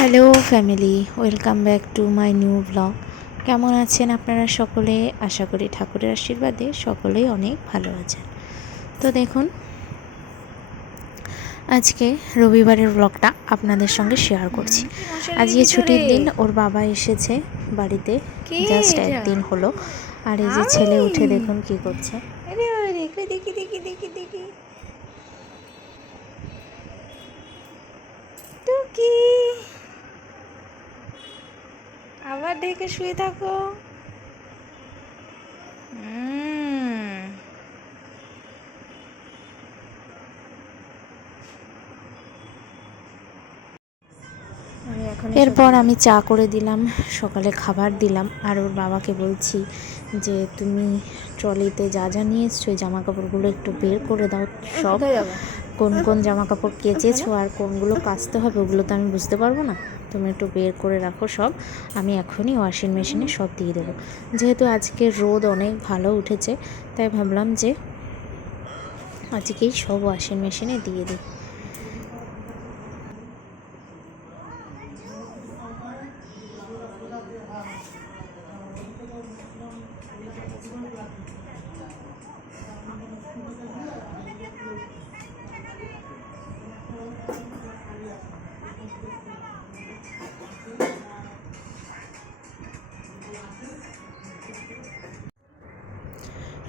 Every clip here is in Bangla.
Hello family welcome back to my new blog কেমন আছেন আপনারা সকলে? আশা করি ঠাকুরের আশীর্বাদে সকলেই অনেক ভালো আছেন। তো দেখুন আজকে রবিবারের ব্লগটা আপনাদের সঙ্গে শেয়ার করছি। আজকে ছুটির দিন ওর বাবা এসেছে বাড়িতে। জাস্ট একদিন হলো। আর এই যে ছেলে উঠে দেখুন কি করছে। দেখি দেখি দেখি দেখি। দেখি টুকি আবার ঢেকে শুয়ে থাকো। এরপর আমি চা করে দিলাম সকালে খাবার দিলাম আর ওর বাবাকে বলছি যে তুমি ট্রলিতে যা যা নিয়ে এসছো জামা কাপড়গুলো একটু বের করে দাও সব কোন কোন জামা কাপড় কেচেছো আর কোনগুলো কাচতে হবে ওগুলো তো আমি বুঝতে পারব না। তুমি একটু বের করে রাখো সব। আমি এখনই ওয়াশিং মেশিনে সব দিয়ে দেবো। যেহেতু আজকে রোদ অনেক ভালো উঠেছে, তাই ভাবলাম যে আজকেই সব ওয়াশিং মেশিনে দিয়ে দিই।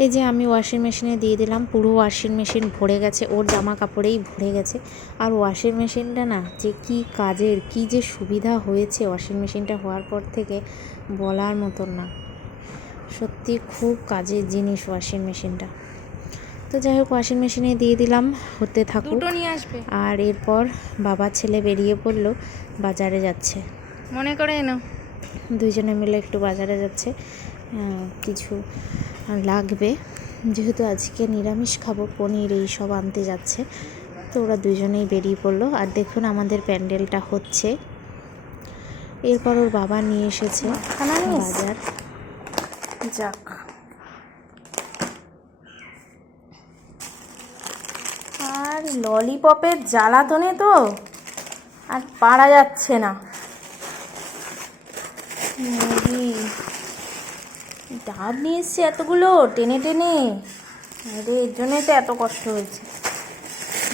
এই যে আমি ওয়াশিং মেশিনে দিয়ে দিলাম পুরো ওয়াশিং মেশিন ভরে গেছে ওর জামা কাপড়েই ভরে গেছে। আর ওয়াশিং মেশিনটা না যে কি কাজের কি যে সুবিধা হয়েছে ওয়াশিং মেশিনটা হওয়ার পর থেকে বলার মতন না। সত্যি খুব কাজের জিনিস ওয়াশিং মেশিনটা তো যাই হোক ওয়াশিং মেশিনে দিয়ে দিলাম হতে থাকুক। দুটো নিয়ে আসবে। আর এরপর বাবা ছেলে বেরিয়ে পড়ল বাজারে যাচ্ছে। মনে করে এনো। দুইজনে মিলে একটু বাজারে যাচ্ছে। কিছু লাগবে। যেহেতু আজকে নিরামিষ খাব পনির এই সব আনতে যাচ্ছে। তো ওরা দুজনেই বেরিয়ে পড়ল। আর দেখুন আমাদের প্যান্ডেলটা হচ্ছে। এরপর ওর বাবা নিয়ে এসেছে বাজার। যাক। আর ললিপপের জ্বালাতনে তো আর পারা যাচ্ছে না। মুরগি। ডাব নিয়ে এসছে এতগুলো, টেনে টেনে। আরে, এর জন্যই তো এত কষ্ট হয়েছে।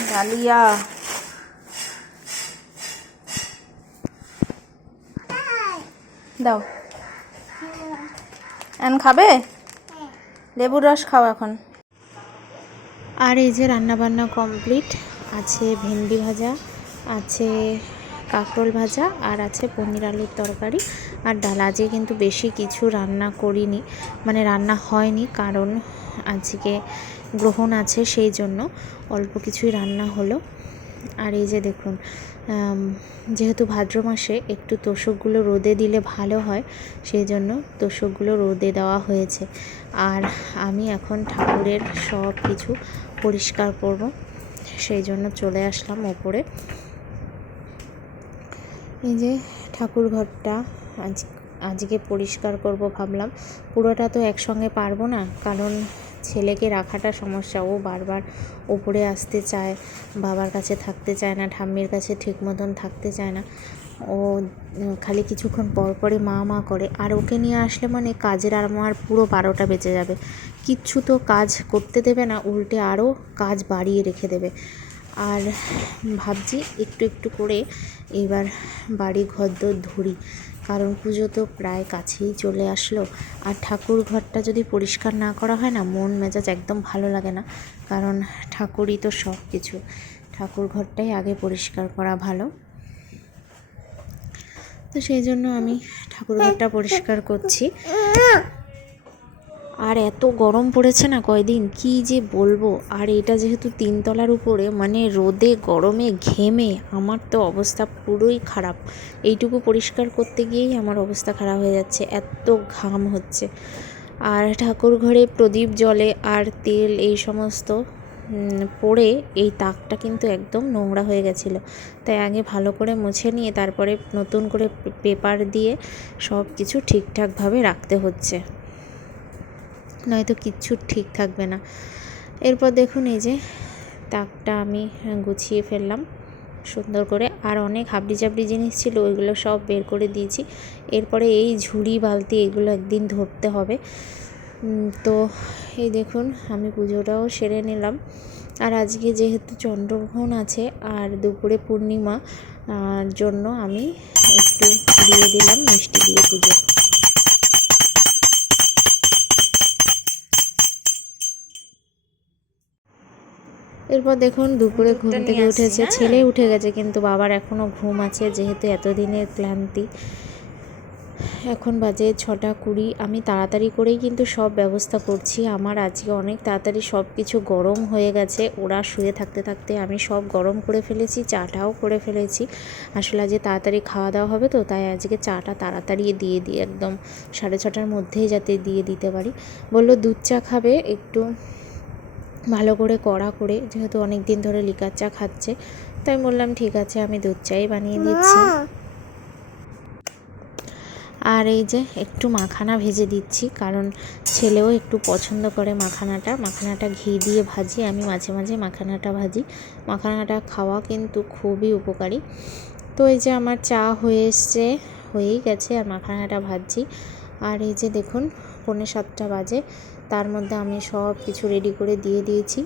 ডালিয়া। দাও। এখন খাবে? লেবুর রস খাও এখন। আর এই যে রান্না বান্না কমপ্লিট, আছে ভেন্ডি ভাজা, আছে কাঁকরোল ভাজা আর আছে পনির আলুর তরকারি আর ডাল। আজকে কিন্তু বেশি কিছু রান্না করিনি মানে রান্না হয়নি কারণ আজকে গ্রহণ আছে সেই জন্য অল্প কিছুই রান্না হলো। আর এই যে দেখুন যেহেতু ভাদ্র মাসে একটু তোষকগুলো রোদে দিলে ভালো হয়, সেই জন্য তোষকগুলো রোদে দেওয়া হয়েছে। আর আমি এখন ঠাকুরের সব কিছু পরিষ্কার করব, সেই জন্য চলে আসলাম ওপরে। এই যে ঠাকুর ঘরটা আজ, আজকে পরিষ্কার করব ভাবলাম। পুরোটা তো একসঙ্গে পারব না, কারণ ছেলেকে রাখাটা সমস্যা। ও বারবার ওপরে আসতে চায়, বাবার কাছে থাকতে চায় না, ঠাম্মির কাছে ঠিক মতন থাকতে চায় না। ও খালি কিছুক্ষণ পর পরে মা মা করে। আর ওকে নিয়ে আসলে মানে কাজের আর আমার পুরো বারোটা বেঁচে যাবে। কিচ্ছু তো কাজ করতে দেবে না, উল্টে আরও কাজ বাড়িয়ে রেখে দেবে। আর ভাবছি একটু একটু করে এবার বাড়ি ঘরদোর ধরি। কারণ পুজো তো প্রায় কাছেই চলে আসলো। আর ঠাকুর ঘরটা যদি পরিষ্কার না করা হয় না, মন মেজাজ একদম ভালো লাগে না। কারণ ঠাকুরই তো সব কিছু ঠাকুর ঘরটাই আগে পরিষ্কার করা ভালো। তো সেই জন্য আমি ঠাকুর ঘরটা পরিষ্কার করছি। আর এত গরম পড়েছে না কয়দিন? কি যে বলব? আর এটা যেহেতু তিনতলার উপরে মানে রোদে, গরমে, ঘেমে, আমার তো অবস্থা পুরোই খারাপ। এইটুকু পরিষ্কার করতে গিয়েই আমার অবস্থা খারাপ হয়ে যাচ্ছে, এত ঘাম হচ্ছে। আর ঠাকুর ঘরে প্রদীপ জলে আর তেল এই সমস্ত পড়ে এই তাকটা কিন্তু একদম নোংরা হয়ে গেছিল। তাই আগে ভালো করে মুছে নিয়ে তারপরে নতুন করে পেপার দিয়ে সব কিছু ঠিকঠাকভাবে রাখতে হচ্ছে। নয়তো কিচ্ছু ঠিক থাকবে না। এরপর দেখুন এই যে তাকটা আমি গুছিয়ে ফেললাম সুন্দর করে। আর অনেক হাবড়ি চাবড়ি জিনিস ছিল, ওইগুলো সব বের করে দিয়েছি। এরপরে এই ঝুড়ি, বালতি, এগুলো একদিন ধরতে হবে। তো এই দেখুন, আমি পুজোটাও সেরে নিলাম। আর আজকে যেহেতু চন্দ্রগ্রহণ আছে আর দুপুরে পূর্ণিমা জন্য আমি একটু দিয়ে দিলাম মিষ্টি দিয়ে পুজো। এরপর দেখুন দুপুরে ঘুম থেকে উঠেছে? ছেলে উঠে গেছে কিন্তু বাবার এখনও ঘুম আছে যেহেতু এতদিনের ক্লান্তি। এখন বাজে ছটা কুড়ি আমি তাড়াতাড়ি করেই কিন্তু সব ব্যবস্থা করছি। আমার আজকে অনেক তাড়াতাড়ি সব কিছু গরম হয়ে গেছে ওরা শুয়ে থাকতে থাকতে আমি সব গরম করে ফেলেছি চাটাও করে ফেলেছি। আসলে আজকে তাড়াতাড়ি খাওয়া দাওয়া হবে তো তাই আজকে চাটা তাড়াতাড়ি দিয়ে দিই একদম। সাড়ে ছটার মধ্যেই যাতে দিয়ে দিতে পারি। বলল দুধ চা খাবে একটু? ভালো করে কড়া করে যেহেতু অনেক দিন ধরে লিকার চা খাচ্ছে তাই বললাম ঠিক আছে আমি দুধ চাই বানিয়ে দিচ্ছি। আর এই যে একটু মাখানা ভেজে দিচ্ছি কারণ ছেলেও একটু পছন্দ করে মাখানাটা। মাখানাটা ঘি দিয়ে ভাজি আমি মাঝে মাঝে মাখানাটা ভাজি। মাখানাটা খাওয়া কিন্তু খুবই উপকারী। তো এই যে আমার চা হয়ে এসছে হয়েই গেছে আর মাখানাটা ভাজছি। আর এই যে দেখুন পৌনে সাতটা বাজে। তার মধ্যে আমি সব কিছু রেডি করে দিয়ে দিয়েছি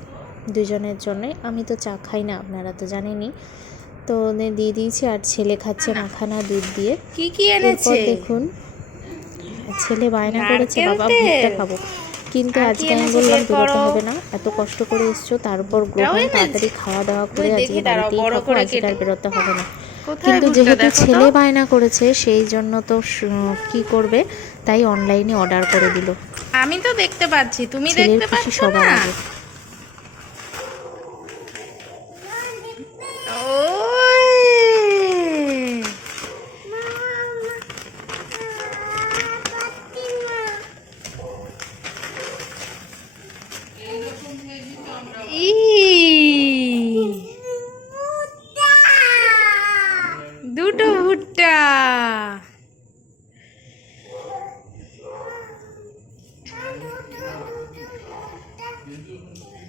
দুজনের জন্য আমি তো চা খাই না আপনারা তো জানেনই। তো ওদের দিয়ে দিয়েছি আর ছেলে খাচ্ছে মাখানা দুধ দিয়ে। কি কি এনেছে? দেখুন ছেলে বায়না করেছে বাবা। ভুট্টা খাব। কিন্তু আজকে আমি বললাম বের বেরোতে হবে না এত কষ্ট করে এসছো তারপর গ্রহণ তাড়াতাড়ি খাওয়া দাওয়া করে আজকে বাড়িতেই করে আজকে আর বেরোতে হবে না। কিন্তু যেহেতু ছেলে বায়না করেছে সেই জন্য তো কি করবে? তাই অনলাইনে অর্ডার করে দিল। আমি তো দেখতে পাচ্ছি তুমি দেখতে পাচ্ছ না? ই দুটো ভুট্টা।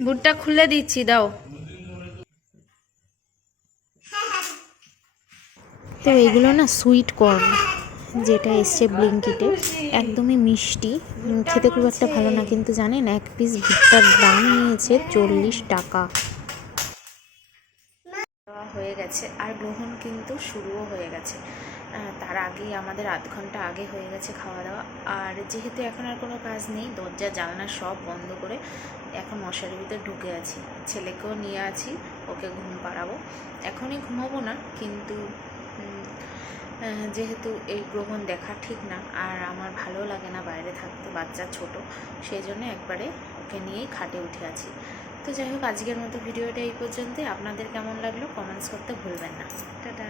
ভুট্টা খুলে দিচ্ছি, দাও। তো এগুলো না সুইট কর্ন যেটা এসছে ব্লিঙ্কিটে একদমই মিষ্টি খেতে খুব একটা ভালো না, কিন্তু জানেন, এক পিস ভুট্টার দাম নিয়েছে চল্লিশ টাকা। গেছে আর গ্রহণ কিন্তু শুরুও হয়ে গেছে। তার আগেই আমাদের আধ ঘণ্টা আগে হয়ে গেছে খাওয়া দাওয়া। আর যেহেতু এখন আর কোনো কাজ নেই, দরজা, জানলা সব বন্ধ করে এখন মশারির ভিতরে ঢুকে আছি। ছেলেকেও নিয়ে আছি, ওকে ঘুম পাড়াবো। এখনই ঘুমাবো না, কিন্তু যেহেতু এই গ্রহণ দেখা ঠিক না, আর আমার ভালো লাগে না বাইরে থাকতে, বাচ্চা ছোট, সেই জন্য একবারে ওকে নিয়েই খাটে উঠে আছি। তো যাই হোক, আজকের মতো ভিডিওটা এই পর্যন্তই। আপনাদের কেমন লাগল? কমেন্টস করতে ভুলবেন না। টাটা।